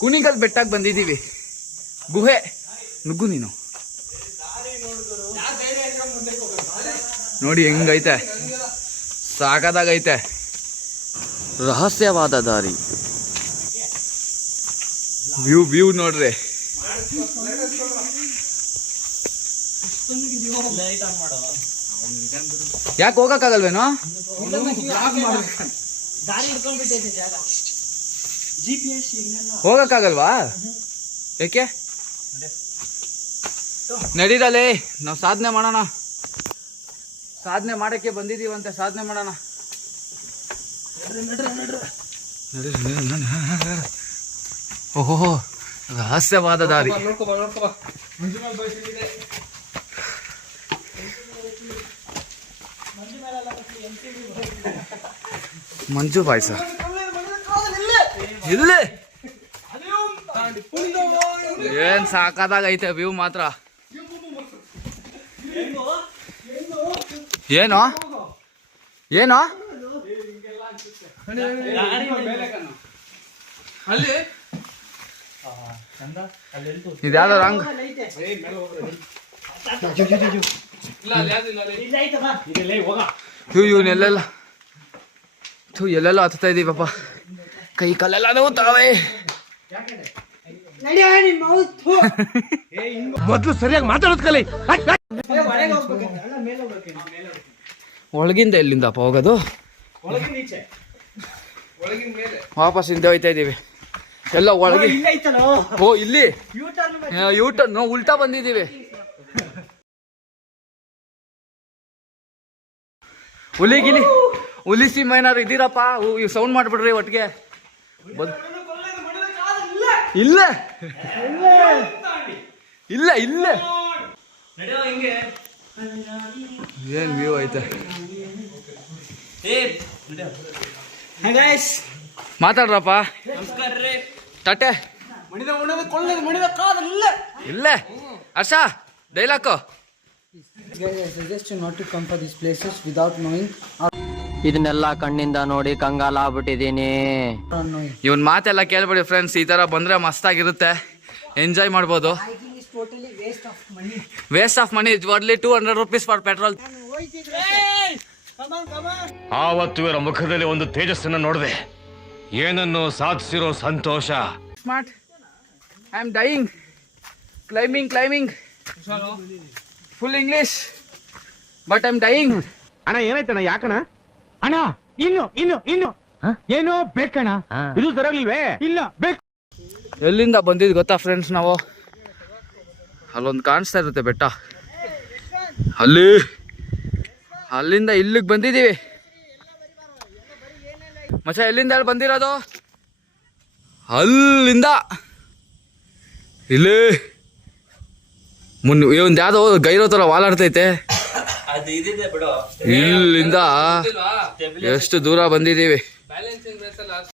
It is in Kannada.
ಕುಣಿಗಲ್ ಬೆಟ್ಟಕ್ಕೆ ಬಂದಿದ್ದೀವಿ. ಗುಹೆ ನುಗ್ಗು ನೀನು. ನೋಡಿ ಹೆಂಗೈತೆ, ಸಾಕಾದಾಗೈತೆ. ರಹಸ್ಯವಾದ ದಾರಿ. ವ್ಯೂ ನೋಡ್ರಿ. ಯಾಕೆ ಹೋಗಕ್ಕಾಗಲ್ವೇನೋ? ಹೋಗಕ್ಕಾಗಲ್ವಾ? ಯಾಕೆ? ನಡೀರಲ್ಲೇ, ನಾವು ಸಾಧನೆ ಮಾಡೋಣ. ಸಾಧನೆ ಮಾಡಕ್ಕೆ ಬಂದಿದ್ದೀವಂತೆ, ಸಾಧನೆ ಮಾಡೋಣ. ಓಹೋ, ರಹಸ್ಯವಾದ ದಾರಿ. ಮಂಜು ಪಾಯಸ ಇಲ್ಲೇ ಏನ್ ಸಾಕಾದಾಗೈತೆ ವ್ಯೂ ಮಾತ್ರ. ಏನೋ ಏನೋ ಇದ್ಯಾವ್ದು ರಾಂಗ್. ಇವನ್ನೆಲ್ಲೆಲ್ಲ ಎಲ್ಲೆಲ್ಲ ಹತ್ತಾ ಇದೀವಪ್ಪ, ಕೈ ಕಾಲೆಲ್ಲ ನೋವುತ್ತಾವೆ. ಮೊದ್ಲು ಸರಿಯಾಗಿ ಮಾತಾಡೋದ್ ಕಲಿ. ಒಳಗಿಂದ ಎಲ್ಲಿಂದಪ್ಪ ಹೋಗೋದು? ವಾಪಸ್ ಹಿಂದೆ ಹೋಯ್ತಾ ಇದೀವಿ. ಎಲ್ಲ ಒಳಗೆ. ಓ ಇಲ್ಲಿ ಯೂಟರ್ನ್ ಉಲ್ಟಾ ಬಂದಿದ್ದೀವಿ. ಹುಲಿಗಿಲಿ ಹುಲಿ ಸಿಂಹ ಏನಾರು ಇದ್ದೀರಪ್ಪ, ಸೌಂಡ್ ಮಾಡ್ಬಿಡ್ರಿ ಒಟ್ಟಿಗೆ. ಇಲ್ಲ ಇಲ್ಲ ಇಲ್ಲ ಏನ್ ವ್ಯೂ ಐತೆ. ಮಾತಾಡ್ರಪ್ಪ. ತಟ್ಟೆ ಇಲ್ಲ ಹರ್ಷ ಡೈಲಾಕು. ಇದನ್ನೆಲ್ಲ ಕಣ್ಣಿಂದ ನೋಡಿ ಕಂಗಾಲ ಆಗ್ಬಿಟ್ಟಿದೀನಿ. ಇವನ್ ಮಾತೆಲ್ಲ ಕೇಳ್ಬೇಡಿ ಫ್ರೆಂಡ್ಸ್, ಈ ತರ ಬಂದ್ರೆ ಮಸ್ತಾಗಿರುತ್ತೆ, ಎಂಜಾಯ್ ಮಾಡ್ಬೋದು. Waste of money. Only 200 rupees for petrol. ಆವತ್ತು ಇವರ ಮುಖದಲ್ಲಿ ಒಂದು ತೇಜಸ್ಸನ್ನ ನೋಡಿದೆ, ಏನನ್ನು ಸಾಧಿಸಿರೋ ಸಂತೋಷ. Smart. I am dying. Climbing full English but I am dying. ಅಣ್ಣ ಏನಾಯ್ತಣ್ಣ? ಯಾಕಣ್ಣ? ಅಣ್ಣ ಇನ್ನು ಏನೋ ಬೇಕಣ್ಣ. ಇದು ಸರಿಯಾಗಿಲ್ವೇ? ಇಲ್ಲ ಬೇಕು. ಎಲ್ಲಿಂದ ಬಂದಿದ್ದು ಗೊತ್ತಾ ಫ್ರೆಂಡ್ಸ್? ನಾವು ಅಲ್ಲೊಂದು ಕಾಣಿಸ್ತಾ ಇರುತ್ತೆ ಬೆಟ್ಟ, ಅಲ್ಲಿಂದ ಇಲ್ಲಿಗೆ ಬಂದಿದ್ದೀವಿ. ಮಚ್ಚ ಎಲ್ಲಿಂದ ಹೇಳಿ ಬಂದಿರೋದು? ಅಲ್ಲಿಂದ ಇಲ್ಲಿ ಒಂದು ಯಾವ್ದೋ ಗೈರೋ ಥರ ವಾಲಾಡ್ತೈತೆ. ಇಲ್ಲಿಂದ ಎಷ್ಟು ದೂರ ಬಂದಿದ್ದೀವಿ.